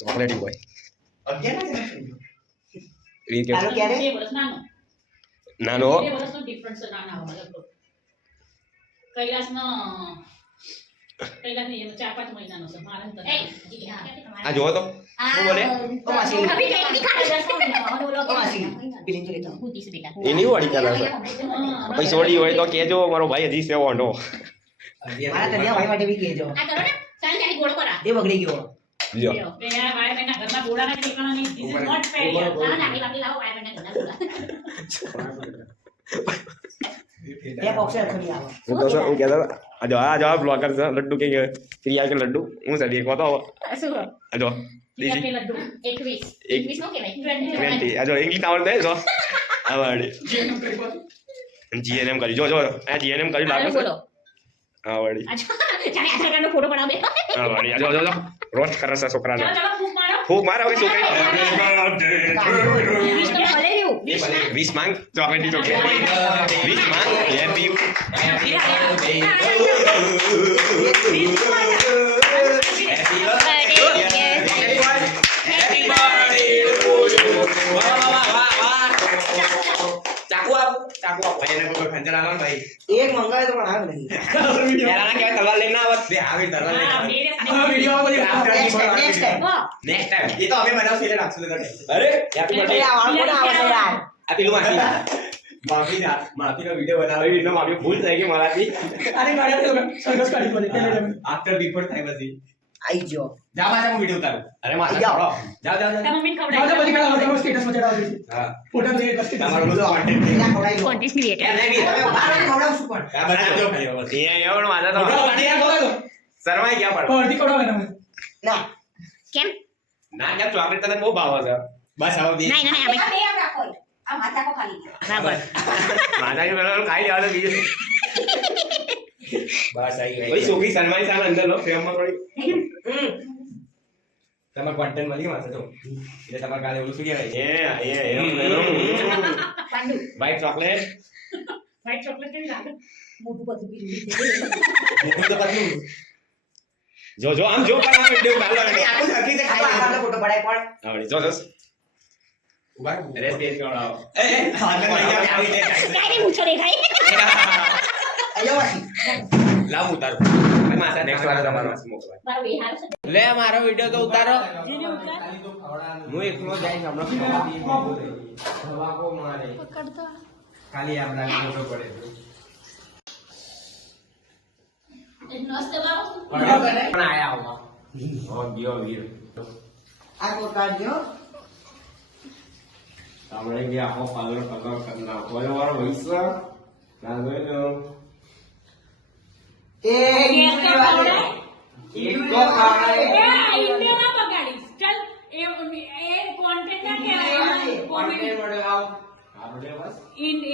Chocolate હોય 11 એ કે ચાલો ક્યારે નાનો વર્ષનો ડિફરન્સ નાના હોય કૈલાસનો કૈલાસની 4-5 મહિનાનો છે મારા અંતર આ જોવો તો શું બોલે એની વાડી ચાલે છે પૈસા વળી હોય તો કેજો મારો ભાઈ હજી સેવો ઓંડો મારા કન્યા ભાઈ માટે બી કહેજો આ કરો ને ચાલ ચાલી ગોળો કરા એ બગડી ગયો લ્યો બે યાર ભાઈ મેના ઘરમાં ગોળાના ઠેકાણાની ધીસ ઇઝ નોટ ફેર યાર ના નાખી બાકી લાવો ભાઈ મેના ઘરના ગોળા એ બોક્સર ખરી આવો હું તો હું કહેતો આ જો બ્લોગર છે લડ્ડુ કે ક્રિયા કે લડ્ડુ હું સદી એક વાતો શું આ જો યા કે લડ્ડુ 21 નો કહેવાય 20 આ જો ઇંગ્લિશ આવડે છે જો આવડે જીએનએમ કરી જો આ જીએનએમ કરી લાગે છે આવડી અચ્છા ચાલે આધાર કાર્ડનો ફોટો પડાવ દે આવડી આ જો રોસ્ટ કરે છે છોકરાને ચલો ફૂક મારો ફૂક મારે હવે છોકરી ભલે રહ્યું 20 માંગ ચોકલેટી ચોકલેટ 20 માંગ હેપી એક મંગાવે તો પણ આવે નહીં તલવાર લઈને આવત બે આવી તરવા નેક્સ્ટ ટાઈમ નેક્સ્ટ ટાઈમ એ તો અમે બનાવશું એટલે રાખશું તો અરે હેપી બર્થડે આ વાળો ના આવે છે યાર આ પેલું માફીનો વિડિયો બનાવી એટલે મારી ભૂલ થઈ ગઈ મારાથી આફ્ટર બિફોર થાય પછી આઈ જો જા બાજા હું વિડિયો ઉતારું અરે મારા જાઓ. જાઓ જાઓ જાઓ મમ્મીને ખવડાવી હા તમારું બધું કોન્ટેન્ટ એના ખવડાવી દો કોન્ટેસ્ટ ક્રિએટર નહીં હવે બાળાને ખવડાવશું પણ આ બનાવજો ખાલી બસ એ એવણ માથા તો શરમાઈ ગયા પણ ના કેમ ના કે ચોકલેટ તને બહુ ભાવ છે બસ હવે બે ના ના આપણે ના બસ માથા કે પેલો ખાઈ લેવાનો બીજું બસ આવી ભાઈ છોકરી શરમાઈ સામે અંદર લો ફ્રેમમાં થોડી તમારે કોન્ટેન્ટ મળી માસે તો એટલે તમારે કાલે ઓલું શું કહેવાય વાઈટ ચોકલેટ વ્હાઈટ ચોકલેટ કેવી લાગે મોટું બધું પીરું હું તો પતલું જો આમ જો પર આ વિડિયો ચાલો આખું સરખી છે આ આપણને ફોટો પડાય પણ આવડી જો ઉભા રેસ પેજ કરાવો એ હાલે મળી ગયા આવી જાય કાઈ મૂછો દેખાય અહીંયા વાસી લાવ ઉતારો ભાઈ માથા નેક્સ્ટ વાર તમારો મોકલાય મારો બેહાર છે લે મારો વિડિયો તો ઉતારો જીને ઉતાર હું એકલો જઈશ હમણાં ધવાકો મારે પકડતો ખાલી આપણા ફોટો પડે એક નસ દબાવો પણ આયા આવા ઓ ગયો વીર આ કો કાઢજો આપણે કે આખો પાલર કલર કરના કોઈ વાળો વૈસા ના જોઈજો એ એકલો ખાય ઇન્ડિયા ના બગાડીશ ચાલ એ કોન્ટેન્ટ ના કહેવાય કોન્ટેન્ટ વડે લાવ આપણે બસ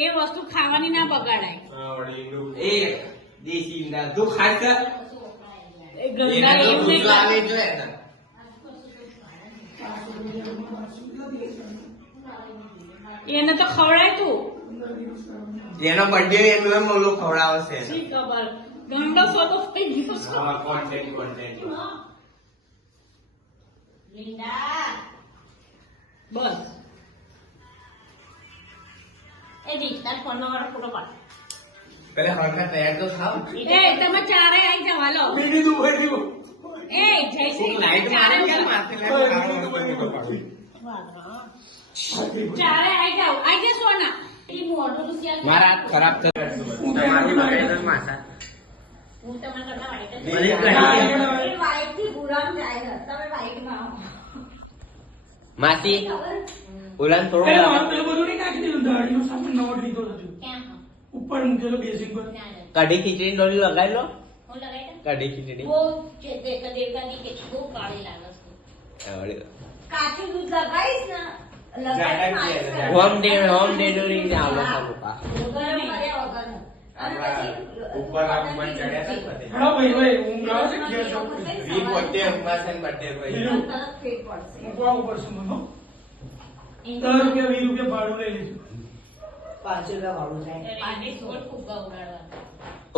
એ વસ્તુ ખાવાની ના બગાડાય એ દેશી ઇંડા તું ખાય એ ગંદા એમ નહીં લાવે જોઈએ ને એને તો ખવડાય તું એનો બર્થડે એનો મોલો ખવડાવશે શી ખબર ગંડો સોતો થઈ ગયો છે હા કોન્ટેન્ટ લીંડા બસ એ દીકતા ફોનનો વાળો ફોટો પાડ પેલે હરખા તૈયાર તો થાવ એ તમે ચારે આવી જાવ હાલો એ જયશ્રી લાઈટ ચારે મારે કેમ માથે લાઈટ ફોટો પાડું ચારે આવી જા સોના એ મોઢું તો સિયાલ મારા ખરાબ થયો હું તો મારી મારે માથા હું તમને કરવા વાઈટ મને વાઈટ થી ગુલામ જાય તમે વાઈટ માં આવો માસી ઓલાન થોડો કેમ ઉપર મૂકેલો બેસિંગ પર કઢી ખીચડી ડોલી લગાવી લો હું લગાઈ દઉં કઢી ખીચડી બહુ દેવતા દેવતાની કે બહુ કાળી લાગે છે કાચું દૂધ લગાઈશ ને હોમ ડિલિવરી ને આવો પપ્પા ગરમ કર્યા વગરનું. અને પછી ઉપર આ મન ચડ્યા છે ને હા ભાઈ ભાઈ ઊંઘ આવે છે ઘેર છો વી પોતે અંબાસન બર્થડે ભાઈ બીજું? તરત ફેટ પડશે. મૂકવા ઉપર છે મને 10 રૂપિયા 20 રૂપિયા ભાડું લઈ લેજો 500 રૂપિયા ભાડું થાય પાણી સોળ ફુગ્ગા ઉડાડવા.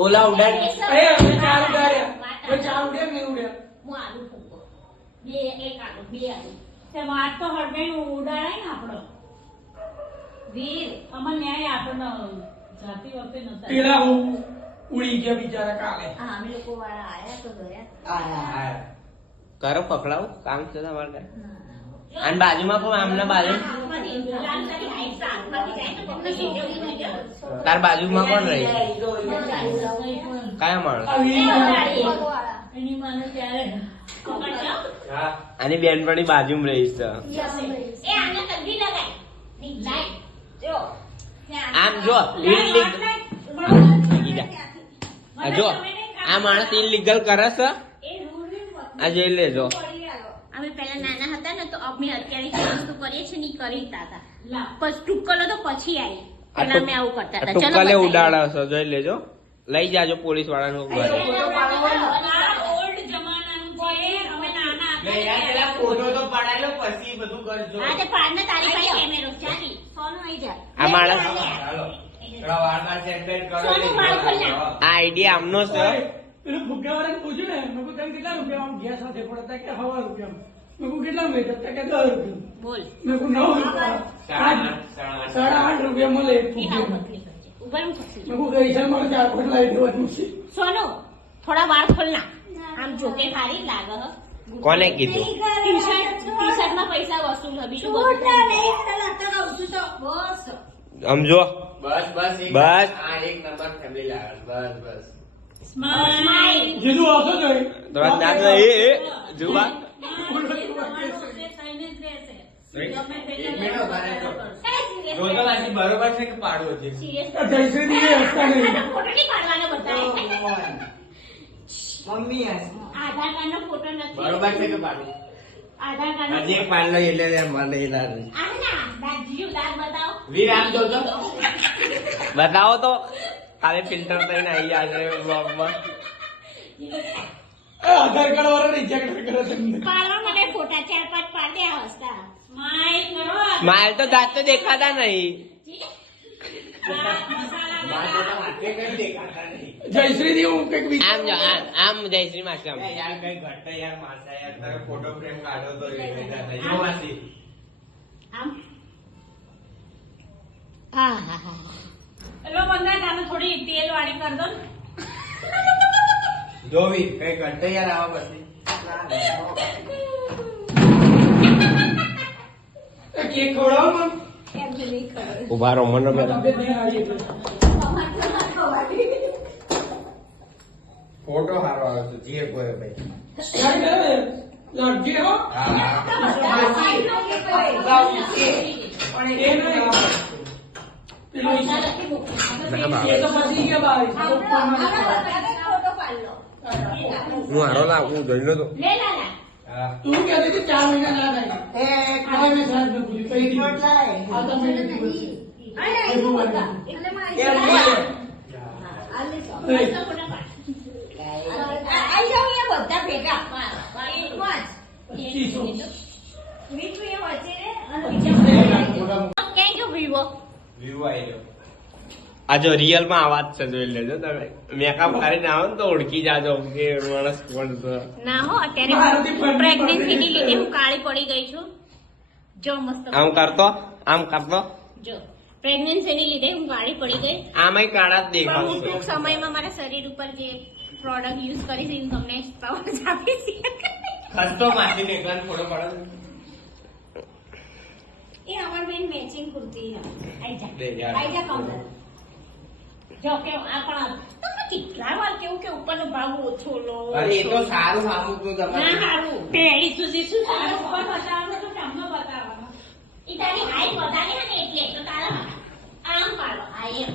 ઓલા ઉડાડ અરે અમે 4 ઉડાડ્યા 4 ઉડ્યા કે નહીં ઉડ્યા હું આલુ ફૂકો એક આલુ બે આલુ તે વાત તો હળગાઈ ઉડાડાય ને આપણો વીર અમન ન્યાય આપણને જાતિ વખતે નતા પેલા ઉડી ગયા બિચારા કાલે હા અમે લોકો વાળા આયા તો ગયા આયા. કરો પકડાવું કામ છે તમારે અને બાજુમાં પણ આમના બાજુ તાર બાજુમાં કોણ રહી કયા માણસ એની મને ત્યારે આની બેનપણી બાજુમાં રહીશ તો એ આને તંદી લગાય લાઈ જો આમ જો જો આ માણસ ઇલીગલ કરે છે આ જોઈ લેજો અમે પહેલા નાના હતા ને તો અમે અત્યારે જે વસ્તુ કરીએ છીએ ને ઈ કરતા હતા પછી ટુક્કલો તો પછી આવી પહેલા અમે આવું કરતા હતા ચલો ટુક્કલે ઉડાડે છે જોઈ લેજો લઈ જાજો પોલીસ વાળાનું ઘરે ઓલ્ડ જમાનાનું છે અમે નાના હતા ફોટો તો પડાયેલો પછી બધું કરજો હા તે પાડના તારી પાસે કેમેરો છે ચાલી સોનું આવી જા આ માણસ સોનું માળ ખોલ ના આ આઈડિયા આમનો છે પેલું ફુગ્ગાવાળાને પૂછ્યું ને મેં કહ્યું, તને કેટલા રૂપિયા આમ ગેસ સાથે પડતા કે હવા રૂપિયા મેં કહ્યું, કેટલા વેચતા કે 10 રૂપિયા બોલ મેં કહ્યું, 9 રૂપિયા 8.5 રૂપિયા મળે એક એ હાવ ફુગ્ગામાં. પતલી કરજે ઉભા હું થતી મેં કહ્યું, ગઈસાલ મારે 4 ફૂટ લાવી દેવાનું છે. સોનું થોડા વાળ ખોલ ના આમ જોકે ભારી લાગે હ કોને કીધું ટી-શર્ટ માં પૈસા વસૂલ હ બીજું બધું બસ સમજો બસ બસ બસ. આ એક નંબર ફેમિલી લાગે બસ બસ સ્માઈલ જીજુ આવશો જ નહીં. થોડા નાચ એ જુબા બરોબર છે કે પાડવો છે આ જયશ્રી દીદી હસતા નહીં. ફોટો નહીં પાડવાનો બધાએ. મમ્મી હશે. આધાર કાર્ડ નો ફોટો નથી બરોબર છે કે પાડવું આધાર કાર્ડ હજી એક પાડલો એટલે મને એ ના રહે. આ ના દાદીઓ દાદ બતાવો વીર આમ જોજો બતાવો તો કાલે ફિલ્ટર થઈને આવી જાય બ્લોગમાં આ આધાર કાર્ડ વાળા રિજેક્ટ કરે છે એમને. પાડવા મને ફોટા 4-5 પાડ દે આ હસતા સ્માઈલ કરો સ્માઈલ તો જાત તો દેખાતા નહીં જયશ્રી દી હું કંઈક આમ જો આમ જયશ્રી માસી આમ યાર કઈ ઘટે યાર માસા યાર તારે ફોટો ફ્રેમ કાઢો તો એ દાદા જો માસી આમ હા હા હા એલો બંદા કાને થોડી તેલ વાળી કર દો જો વીર કઈ ઘટે યાર આવા પછી કેક ખવડાવો મને. ઉભા રહો મને તબિયત નહીં આવી એટલે. ફોટો હારો આવે છે જે કોઈ ભાઈ કાંઈ નહીં, લડજી હો. હા એ નહીં. પેલું એ તો પછી ગયા બાર. હું હારો લાવું જોઈ લો તો લે લાલા હા તું કહેતી હતી 4 મહિના ના થાય. એ આ મેં સાહેબ ને પૂછ્યું, કહી દીધું. લાય. આ તો મેં નથી પૂછ્યું. આઈ જાવ એ બધા ભેગા એકમાં જ મીઠું એ વચ્ચે રે અને બીજા કેમ જો વિવો વ્યૂ આવી ગયો આ જો રિયલ માં આવાજ છે જોઈ લેજો તમે મેકઅપ કરીને આવો ને તો ઓળખી જાજો કે માણસ કોણ છે ના હો અત્યારે પ્રેગ્નન્સી ની લીધે હું કાળી પડી ગઈ છું જો મસ્ત આમ કરતો જો પ્રેગ્નન્સી ની લીધે હું કાળી પડી ગઈ આમાંય કાળા જ પણ હું ટૂંક દેખાશે સમયમાં મારા શરીર ઉપર જે પ્રોડક્ટ યુઝ કરીશ એ તમને પાવર આપીશ ખસ્તો માસી ને એકલા ફોટો પાડો એ અમાર બેન મેચિંગ કુર્તી આઈ જા દે યાર. આઈ જા કાઉન્ટર જો કે આ પણ તમે કેટલા વાર કેવું કે ઉપરનો ભાગ ઓછો લો અરે એ તો સારું સારું તો ના તમારે સારું પેરી સુધી શું સારું ઉપર બતાવવાનું તો તમને બતાવવાનું ઈ તારી હાઈટ વધારે હે ને એટલે તો તારા આમ પાડો આ એમ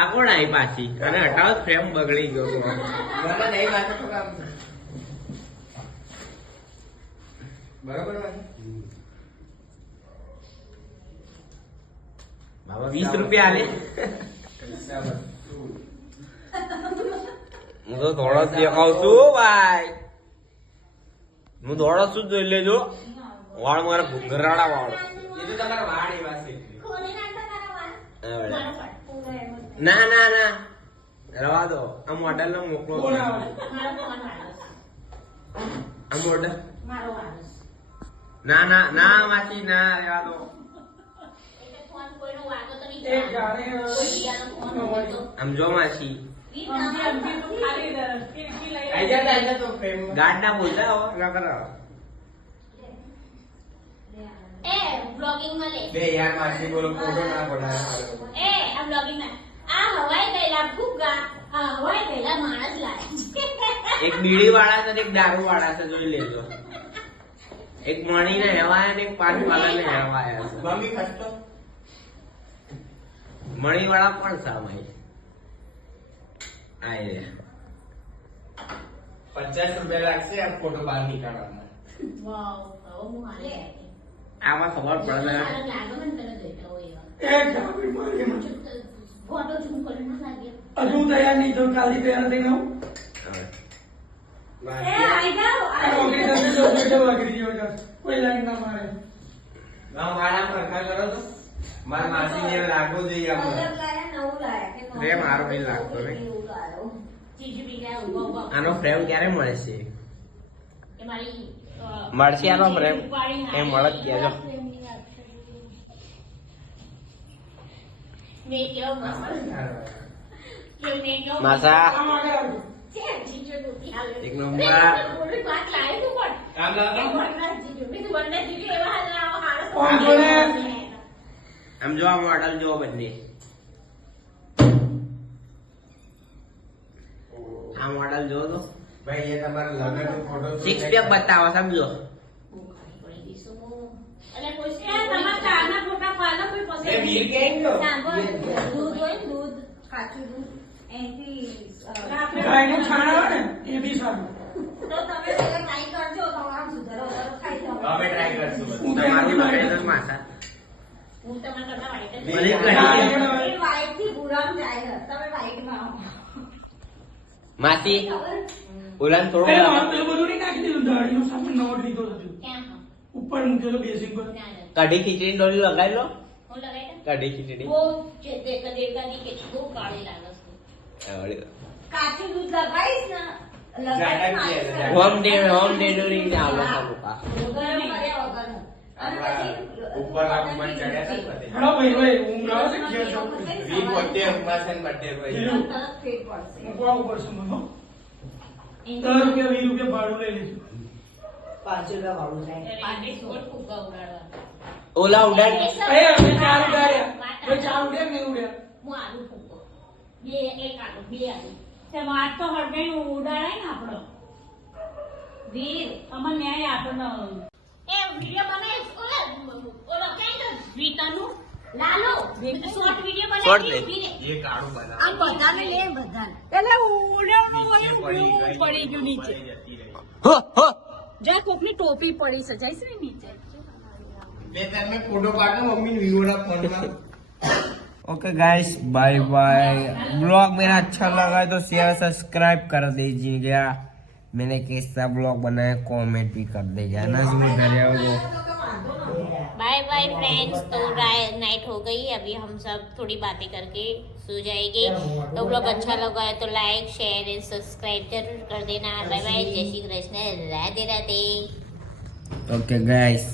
આ કોણ આવી પાછી અને હટાવ ફ્રેમ બગડી ગયો તો. મને નહીં વાંચો તો કામ બરોબર વાંચો? બાબા 20 રૂપિયા આલે હું તો થોડો જ દેખાવ છું ભાઈ હું થોડો શું જોઈ લેજો વાળ મારા ઘરાડા વાળ એ તો તમારા વાળ એવા છે ખોલી નાખો તારા વાળ મારો પાડ પૂરો એમ જ. ના ના ના રવા દો આ મોડેલ ને મોકલો કોણ આવે? મારો ફોન વાળો આમ ઓર્ડર મારો વારસ ના ના ના માસી ના રહેવા દો એટલે ફોન કોઈનો વાગો તો નહીં એ જાણે કોઈ બીજાનો ફોન હોય તો આમ જો માસી વીર અમથી તમારો અમથી તું ખાલી ખીડકી લઈ આઈ જા તો ફ્રેમ ગાડ ના બોલતા હો ના કરાવો એ બ્લોગિંગ માં લે બે યાર માસી બોલો ફોટો ના પડાય એ આ બ્લોગિંગ માં આ હવાઈ ગયેલા ફુગ્ગા આ હવાઈ ગયેલા માણસ લાય એક બીડી વાળા છે ને એક દારૂ વાળા છે જોઈ લેજો એક મણી ને હેવાય ને એક પાંચ વાળા ને હેવાય મમ્મી ખસ્તો મણી વાળા પણ સામાય આય રે 50 રૂપિયા લાગશે આ ફોટો બહાર નીકાળવામાં વાવ હવે હું હાલે આમાં ખબર પડે સારા લાગે મને તને જોઈતા હોય એ ડાબી મારી એમાં. ફોટો ઝૂમ કરીને ના લાગે હજુ તૈયાર નહીં તો કાલથી તૈયાર થઈને આવું. એ આઈ જાઓ આ નોકરી કરતી તો જોજો વાગી ગયો છે. કોઈ લાઈન ના મારે. ના મારા ફરકા કરો તો મારા માસી ને લાગવો જોઈએ આમ રે મારો બી લાગતો રે ચીજ બી ગયા ઉભો ઉભો આનો ફ્રેમ ક્યારે મળે છે એ મારી મળશે આનો ફ્રેમ એ મળે જ કહેજો મેં કેવો મસ્ત મેં કેવો માસા આમ આગળ આવજો. છે જીજો દોતી હાલે એક નંબર. બોલી વાત લાય તું પણ કામ લાવો વરના જીજો મેં તું વરના જીજો એવા હાલ આવો હાલ કોણ જોડે? આમ જો આ મોડલ જો બંને આ મોડલ જો તો ભાઈ એ તમારા લગન નો ફોટો સિક્સ પેક બતાવો સમજો અલે કોઈ છે તમારા કારના ફોટા પાડો કોઈ પસંદ એ વીર કેમ ગયો દૂધ હોય ને દૂધ કાચું દૂધ એથી ગાયનું છાણ આવે ને એ બી સારું. તો તમે પેલા ટ્રાય કરજો તમારા સુધારો ખાઈ જાવ અમે ટ્રાય કરશું હું તો તમારું એમ બગડે નહીં તો માસા હું તમને કરતા વાઈટ જ ભલે એ કરી. એ વાઈટ થી ભૂરામ જાય તમે વાઈટ માં આવો માસી ખબર ઓલાને એ થોડું મારું પેલું બધું નહીં નાખી દીધું. દાઢીનો સામાન નવો જ લીધો હતો. ક્યાં ઉપર મૂકેલો બેસિંગ પર. ક્યાં કઢી ખીચડી ડોલી લગાવી લો હું લગાઈ કઢી ખીચડી બહુ દેખાની કે બહુ કાળી લાગે છે કાચું દૂધ લગાઈશ ને હોમ ડિલિવરી ને આલો મુકા ગરમ કર્યા વગરનું. અને પછી ઉપર આ મન ચડ્યા છે ને બધે. હેલો ભાઈ ભાઈ ઊંઘ આવે છે ઘેર જાઉં. વી પોતે ઉમાસન બર્થડે ભાઈ જીરું. તરત પેટ પડશે. મૂકવા ઉપર છે મને હો. 10 રૂપિયા 20 રૂપિયા ભાડું લઈ લેજો. 500 રૂપિયા ભાડું થાય પાટી છોડ ફુગ્ગા ઉડાડવા. ઓલા ઉડાડ એ અમે 4 ઉડાડ્યા. કોઈ 4 ઉડ્યા કે નહીં ઉડ્યા? હું આલુ ફુગ્ગો. એક આલુ, બે આલુ. તે વાત તો હળગાઈ ઉડાડાય ને આપણો. વીર, અમને ન્યાય આપણને. એ વિડિયો બનાય ઓલો ક્યાં છે? રીતાનું? લાલો, શોર્ટ વિડિયો શોર્ટ બનાવી લે. વીરે. એ કાળું બનાવ આમ બધાને લે બધાને. પડી ગયું નીચે હો હો જ્યાં કોકની ટોપી પડી છે જઈશ ને નીચે. બે તમે ફોટો પાડો મમ્મી વિવોના ફોનમાં okay guys bye bye blog मेरा अच्छा लगा तो शेयर सब्सक्राइब कर दीजिएगा मैंने कैसा ब्लॉग बनाया कमेंट भी कर देगा ना जी उधर आओ बाय बाय फ्रेंड्स तो नाइट हो गई अभी हम सब थोड़ी बातें करके सो जाएंगे तो ब्लॉग अच्छा लगा है तो लाइक शेयर एंड सब्सक्राइब जरूर कर देना बाय बाय जय श्री कृष्ण राधे राधे ओके गाइस